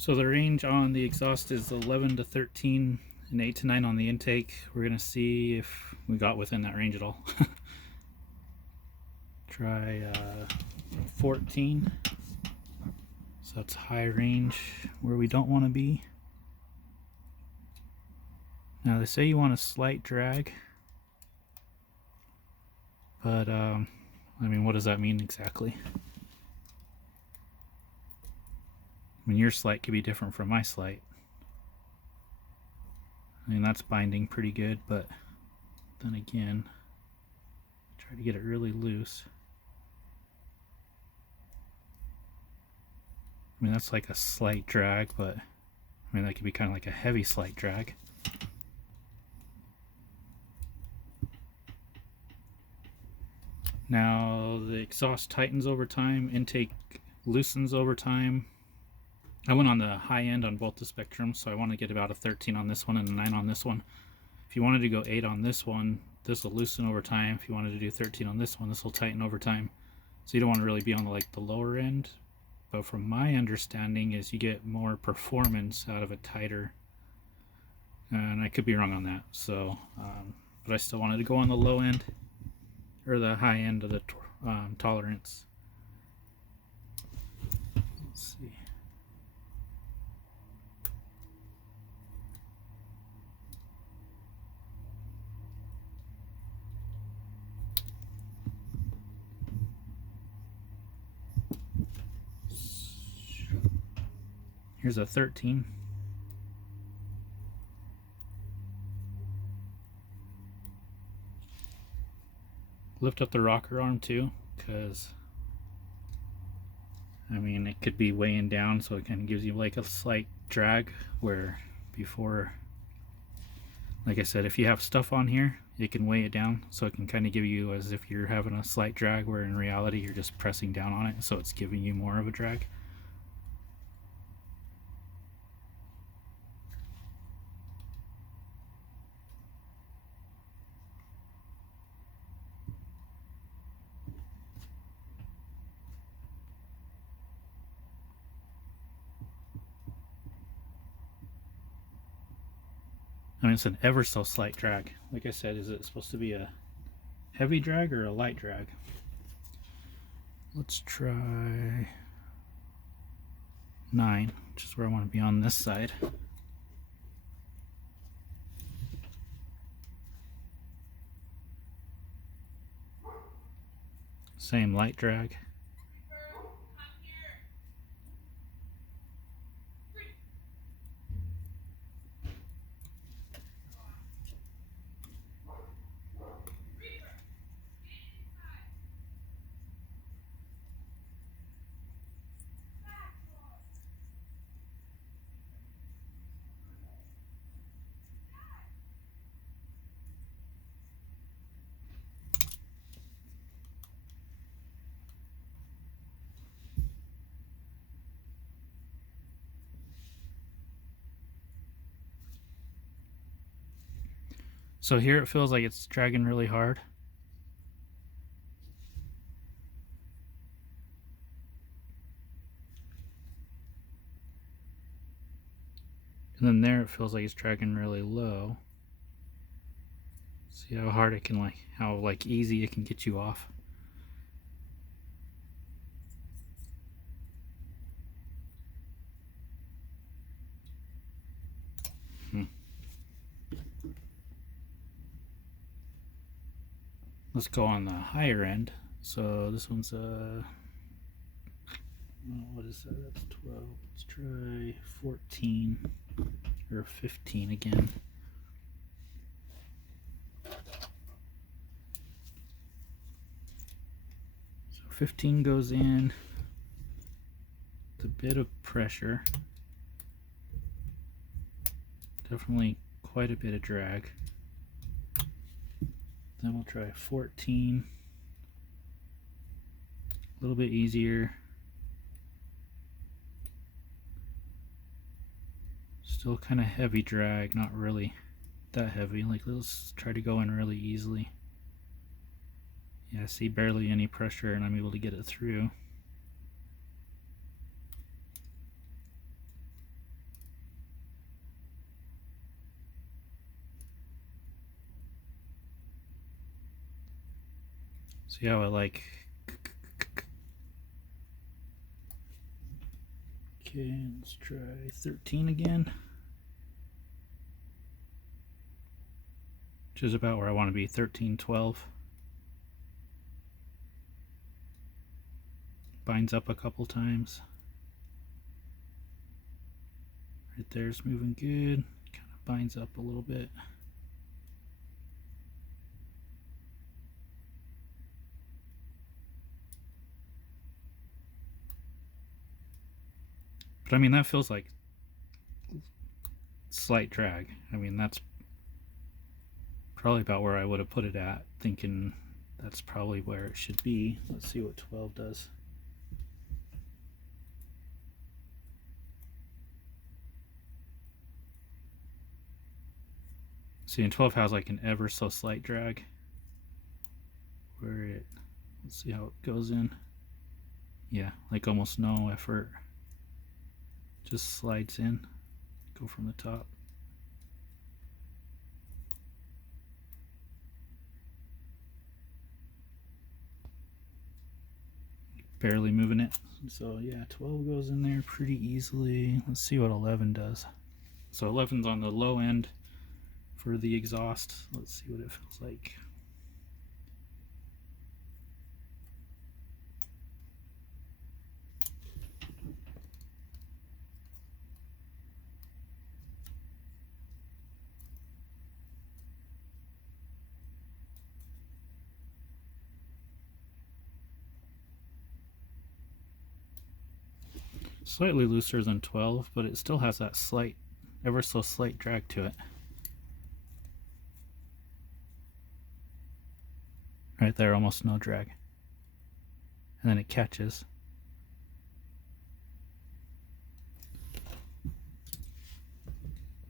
So the range on the exhaust is 11 to 13 and 8 to 9 on the intake. We're going to see if we got within that range at all. Try 14. So that's high range where we don't want to be. Now they say you want a slight drag, but I mean, what does that mean exactly? I mean, your slight could be different from my slight. I mean, that's binding pretty good, but then again, try to get it really loose. I mean, that's like a slight drag, but I mean, that could be kind of like a heavy slight drag. Now the exhaust tightens over time, intake loosens over time. I went on the high end on both the spectrums, so I want to get about a 13 on this one and a 9 on this one. If you wanted to go 8 on this one, this will loosen over time. If you wanted to do 13 on this one, this will tighten over time. So you don't want to really be on the lower end. But from my understanding is you get more performance out of a tighter. And I could be wrong on that. So, but I still wanted to go on the low end or the high end of the tolerance. Let's see. Here's a 13. Lift up the rocker arm too, because I mean it could be weighing down, so it kind of gives you like a slight drag, where before, like I said, if you have stuff on here, it can weigh it down, so it can kind of give you as if you're having a slight drag, where in reality you're just pressing down on it, so it's giving you more of a drag. I mean, it's an ever so slight drag. Like I said, is it supposed to be a heavy drag or a light drag? Let's try 9, which is where I want to be on this side. Same light drag. So here it feels like it's dragging really hard. And then there it feels like it's dragging really low. See how hard it can, how easy it can get you off. Let's go on the higher end. So this one's what is that? That's 12. Let's try 14 or 15 again. So 15 goes in. It's a bit of pressure. Definitely quite a bit of drag. Then we'll try 14. A little bit easier. Still kind of heavy drag, not really that heavy. Let's try to go in really easily. Yeah, see, barely any pressure, and I'm able to get it through. See how I like. Okay, let's try 13 again. Which is about where I want to be, 13, 12. Binds up a couple times. Right there's moving good. Kind of binds up a little bit. But I mean, that feels like slight drag. I mean, that's probably about where I would have put it at, thinking that's probably where it should be. Let's see what 12 does. See, and 12 has like an ever so slight drag. Where it, let's see how it goes in. Yeah, like almost no effort. Just slides in. Go from the top. Barely moving it. So yeah, 12 goes in there pretty easily. Let's see what 11 does. So 11's on the low end for the exhaust. Let's see what it feels like. Slightly looser than 12, but it still has that slight, ever so slight drag to it. Right there, almost no drag. And then it catches.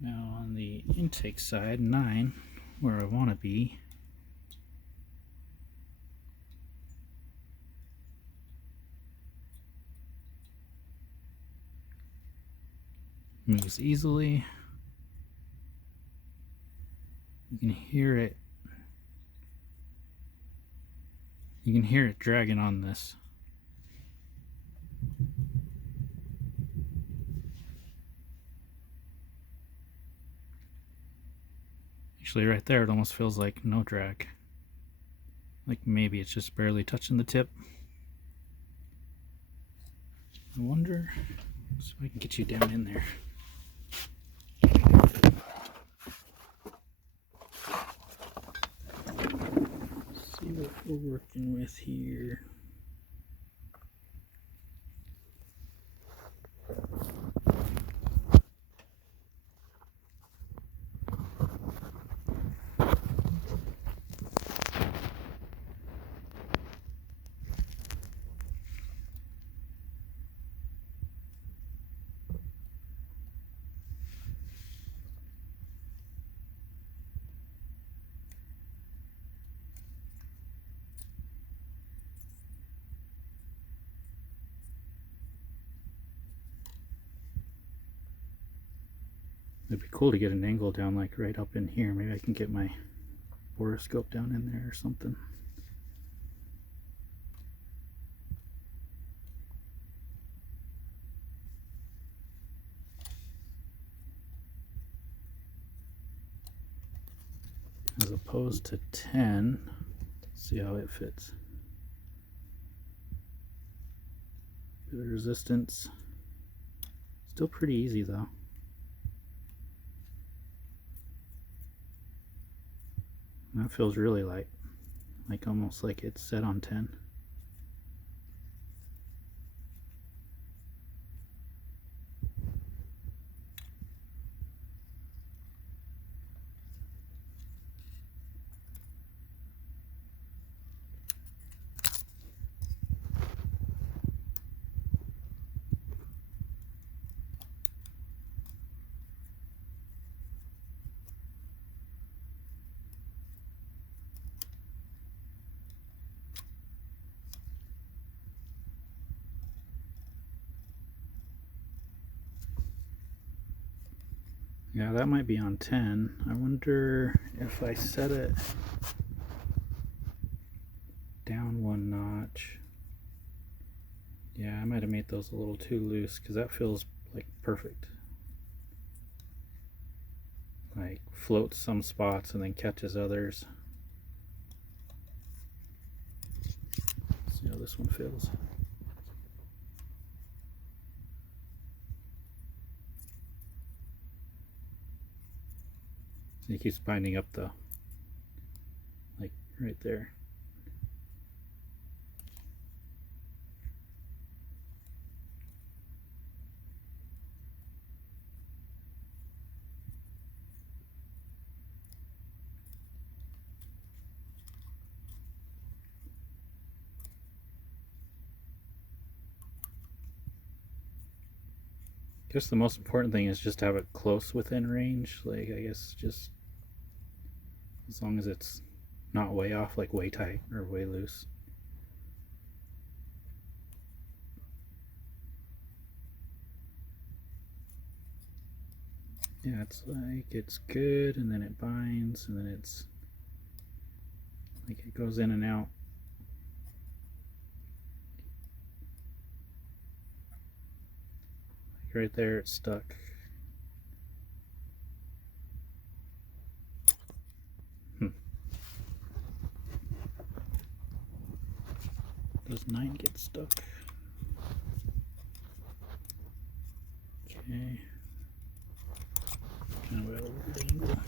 Now on the intake side, 9, where I want to be, moves easily. You can hear it. You can hear it dragging on this. Actually, right there, it almost feels like no drag. Like maybe it's just barely touching the tip. I wonder, so I can get you down in there. Let's see what we're working with here. It'd be cool to get an angle down like right up in here. Maybe I can get my borescope down in there or something. As opposed to 10, let's see how it fits. Bit of resistance. Still pretty easy though. That feels really light, like almost like it's set on 10. Yeah, that might be on 10. I wonder if I set it down Yeah, I might have made those a little too loose because that feels like perfect. Like floats some spots and then catches others. Let's see how this one feels. He keeps binding up though, like right there. I guess the most important thing is just to have it close within range. Like, I guess just as long as it's not way off, like way tight or way loose. Yeah, it's like it's good, and then it binds, and then it's like it goes in and out. Like right there, it's stuck. Does 9 get stuck? Okay. Kind of at a weird angle.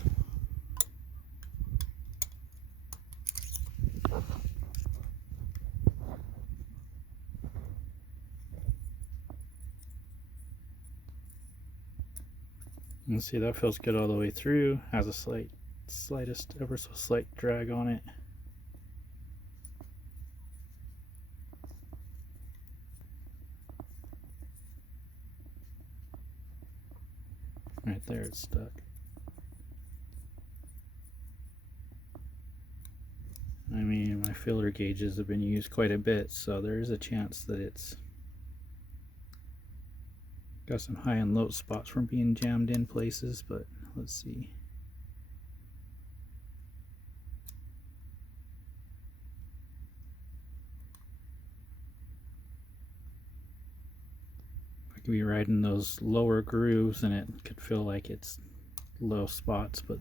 And see, that feels good all the way through. Has a slightest, ever so slight drag on it. Right there, it's stuck. I mean, my filler gauges have been used quite a bit, so there is a chance that it's got some high and low spots from being jammed in places, but let's see. I could be riding those lower grooves and it could feel like it's low spots, but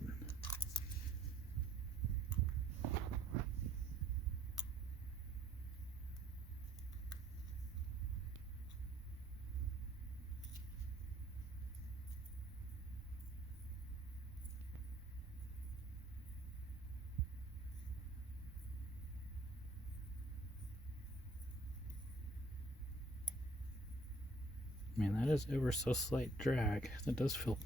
man, that is ever so slight drag. That does feel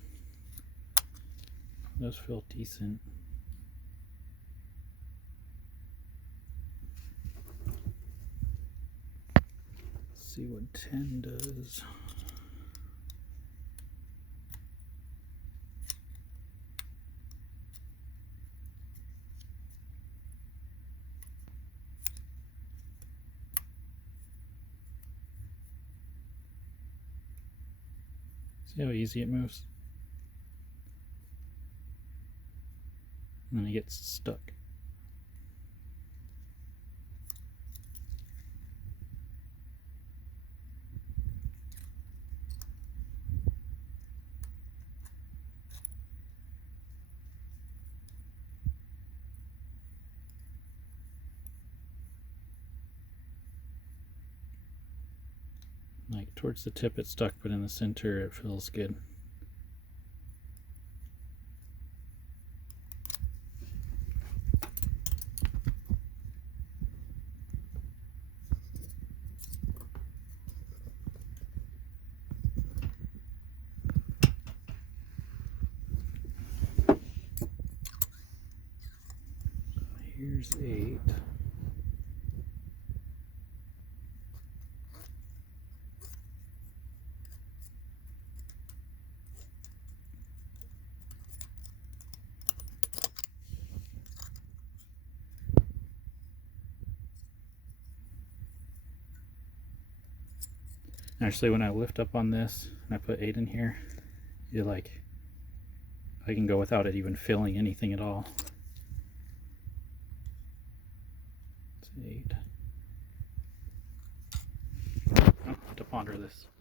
decent. Let's see what 10 does. See how easy it moves? And then it gets stuck. Like towards the tip it's stuck, but in the center it feels good. Here's 8. Actually, when I lift up on this and I put 8 in here, you're like, I can go without it even feeling anything at all. It's 8. Oh, ponder this.